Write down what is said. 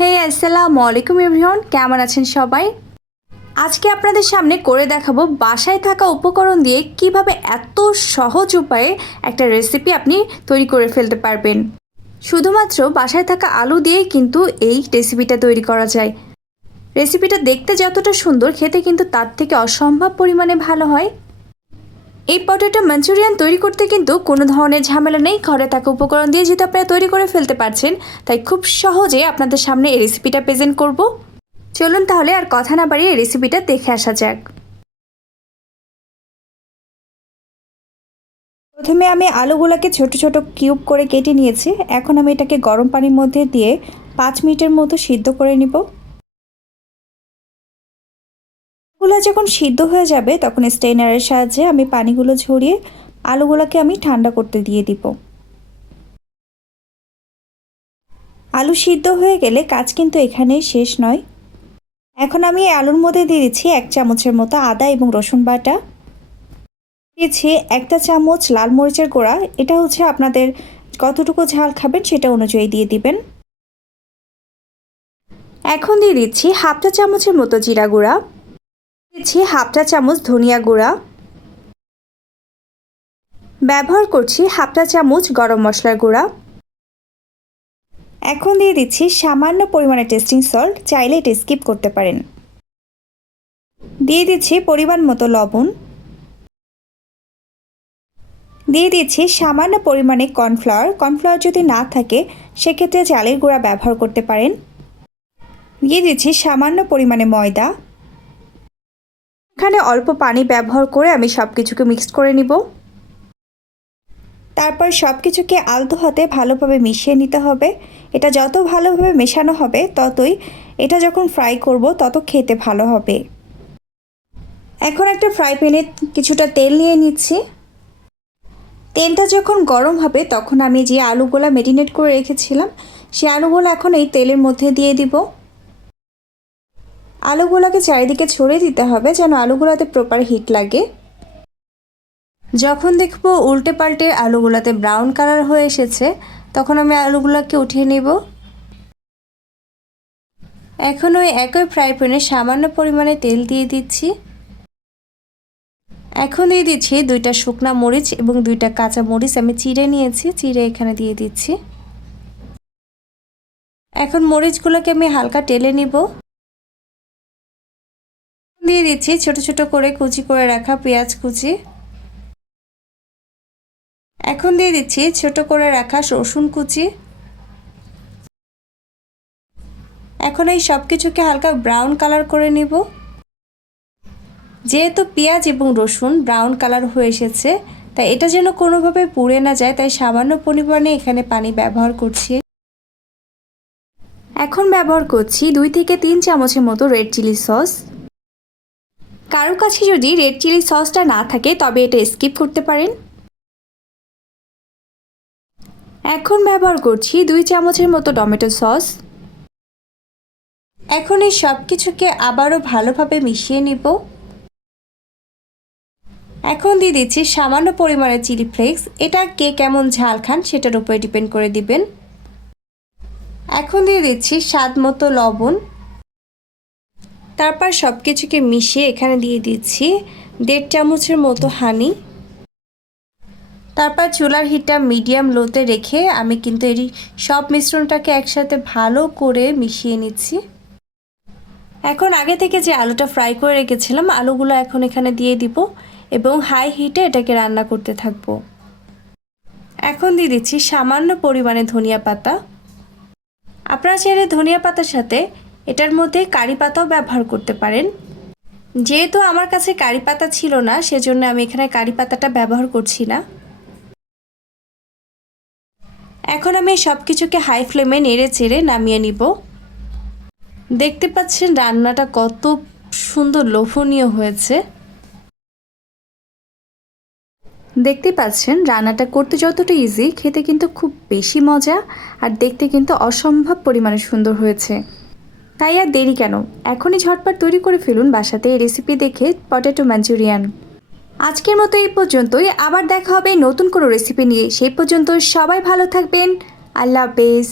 হে আসসালামু আলাইকুম এভরিওয়ান, কেমন আছেন সবাই? আজকে আপনাদের সামনে করে দেখাবো বাসায় থাকা উপকরণ দিয়ে কিভাবে এত সহজ উপায়ে একটা রেসিপি আপনি তৈরি করে ফেলতে পারবেন। শুধুমাত্র বাসায় থাকা আলু দিয়েই কিন্তু এই রেসিপিটা তৈরি করা যায়। রেসিপিটা দেখতে যতটা সুন্দর, খেতে কিন্তু তার থেকে অসম্ভব পরিমাণে ভালো হয়। এই পটেটো মাঞ্চুরিয়ান তৈরি করতে কিন্তু কোনো ধরনের ঝামেলা নেই। ঘরে থাকা উপকরণ দিয়ে যেহেতু আপনারা তৈরি করে ফেলতে পারছেন, তাই খুব সহজে আপনাদের সামনে এই রেসিপিটা প্রেজেন্ট করব। চলুন তাহলে আর কথা না বাড়িয়ে এই রেসিপিটা দেখে আসা যাক। প্রথমে আমি আলুগুলোকে ছোট ছোট কিউব করে কেটে নিয়েছি। এখন আমি এটাকে গরম পানির মধ্যে দিয়ে 5 মিনিটের মতো সিদ্ধ করে নিব। আলুগুলো যখন সিদ্ধ হয়ে যাবে তখন স্ট্রেনারের সাহায্যে আমি পানিগুলো ঝরিয়ে আলুগুলোকে আমি ঠান্ডা করতে দিয়ে দিব। আলু সিদ্ধ হয়ে গেলে কাজ কিন্তু এখানেই শেষ নয়। এখন আমি আলুর মধ্যে দিয়ে দিচ্ছি 1 চামচের মতো আদা এবং রসুন বাটা, দিয়েছি 1 চামচ লাল মরিচের গুঁড়া। এটা হচ্ছে আপনাদের কতটুকু ঝাল খাবেন সেটা অনুযায়ী দিয়ে দিবেন। এখন দিয়ে দিচ্ছি 1/2 চামচের মতো জিরা গুঁড়া, দিচ্ছি 1/2 চামচ ধনিয়া গুঁড়া, ব্যবহার করছি 1/2 চামচ গরম মশলার গুঁড়া। এখন দিয়ে দিচ্ছি সামান্য পরিমাণে টেস্টিং সল্ট, চাইলে এটা স্কিপ করতে পারেন। দিয়ে দিচ্ছি পরিমাণ মতো লবণ, দিয়ে দিচ্ছি সামান্য পরিমাণে কর্নফ্লাওয়ার যদি না থাকে সেক্ষেত্রে চালের গুঁড়া ব্যবহার করতে পারেন। দিয়ে দিচ্ছি সামান্য পরিমাণে ময়দা। এখানে অল্প পানি ব্যবহার করে আমি সব কিছুকে মিক্সড করে নিব। তারপর সব কিছুকে আলতো হাতে ভালোভাবে মিশিয়ে নিতে হবে। এটা যত ভালোভাবে মেশানো হবে ততই এটা যখন ফ্রাই করব তত খেতে ভালো হবে। এখন একটা ফ্রাই প্যানে কিছুটা তেল নিয়ে নিচ্ছি। তেলটা যখন গরম হবে তখন আমি যে আলুগুলো ম্যারিনেট করে রেখেছিলাম সেই আলুগুলো এখন এই তেলের মধ্যে দিয়ে দিব। আলুগুলোকে চারিদিকে ছড়িয়ে দিতে হবে যেন আলুগুলোতে প্রপার হিট লাগে। যখন দেখব উল্টে পাল্টে আলুগুলোতে ব্রাউন কালার হয়ে এসেছে তখন আমি আলুগুলোকে উঠিয়ে নেব। এখন ওই একই ফ্রাই প্যানে সামান্য পরিমাণে তেল দিয়ে দিচ্ছি। এখন দিয়ে দিচ্ছি 2টা শুকনা মরিচ এবং 2টা কাঁচা মরিচ আমি চিড়ে নিয়েছি, চিড়ে এখানে দিয়ে দিচ্ছি। এখন মরিচগুলোকে আমি হালকা টেলে নিব। দিয়ে দিচ্ছি ছোট ছোট করে কুচি করে রাখা পেঁয়াজ কুচি। এখন দিয়ে দিচ্ছি ছোট করে রাখা রসুন কুচি। এখন এই সব কিছুকে হালকা ব্রাউন কালার করে নিব। যেহেতু পেঁয়াজ এবং রসুন ব্রাউন কালার হয়ে এসেছে তাই এটা যেন কোনোভাবে পুড়ে না যায়, তাই সামান্য পরিমাণে এখানে পানি ব্যবহার করছি। এখন ব্যবহার করছি 2 থেকে 3 চামচের মতো রেড চিলি সস। কারোর কাছে যদি রেড চিলি সসটা না থাকে তবে এটা স্কিপ করতে পারেন। এখন ব্যবহার করছি 2 চামচের মতো টমেটো সস। এখন এই সব কিছুকে আবারও ভালোভাবে মিশিয়ে নিব। এখন দিয়ে দিচ্ছি সামান্য পরিমাণে চিলি ফ্লেক্স, এটা কে কেমন ঝাল খান সেটার উপরে ডিপেন্ড করে দিবেন। এখন দিয়ে দিচ্ছি স্বাদ মতো লবণ। তারপর সব কিছুকে মিশিয়ে এখানে দিয়ে দিচ্ছি 1.5 চামচের মতো হানি। তারপর চুলার হিটটা মিডিয়াম লোতে রেখে আমি কিন্তু এই সব মিশ্রণটাকে একসাথে ভালো করে মিশিয়ে নিচ্ছি। এখন আগে থেকে যে আলুটা ফ্রাই করে রেখেছিলাম আলুগুলো এখন এখানে দিয়ে দিব এবং হাই হিটে এটাকে রান্না করতে থাকব। এখন দিয়ে দিচ্ছি সামান্য পরিমাণে ধনিয়া পাতা। আপনারা চাইলে ধনিয়া পাতার সাথে এটার মধ্যে কারি পাতাও ব্যবহার করতে পারেন। যেহেতু আমার কাছে কারি পাতা ছিল না সেজন্য আমি এখানে কারি পাতাটা ব্যবহার করছি না। এখন আমি সব কিছুকে হাই ফ্লেমে নেড়ে চেড়ে নামিয়ে নিব। দেখতে পাচ্ছেন রান্নাটা কত সুন্দর লোভনীয় হয়েছে। দেখতে পাচ্ছেন রান্নাটা করতে যতটা ইজি, খেতে কিন্তু খুব বেশি মজা আর দেখতে কিন্তু অসম্ভব পরিমাণে সুন্দর হয়েছে। তাই আর দেরি কেন, এখনই ঝটপট তৈরি করে ফেলুন বাসাতে এই রেসিপি দেখে পটেটো মাঞ্চুরিয়ান। আজকের মতো এই পর্যন্তই, আবার দেখা হবে নতুন কোনো রেসিপি নিয়ে। সেই পর্যন্ত সবাই ভালো থাকবেন। আল্লাহ হাফেজ।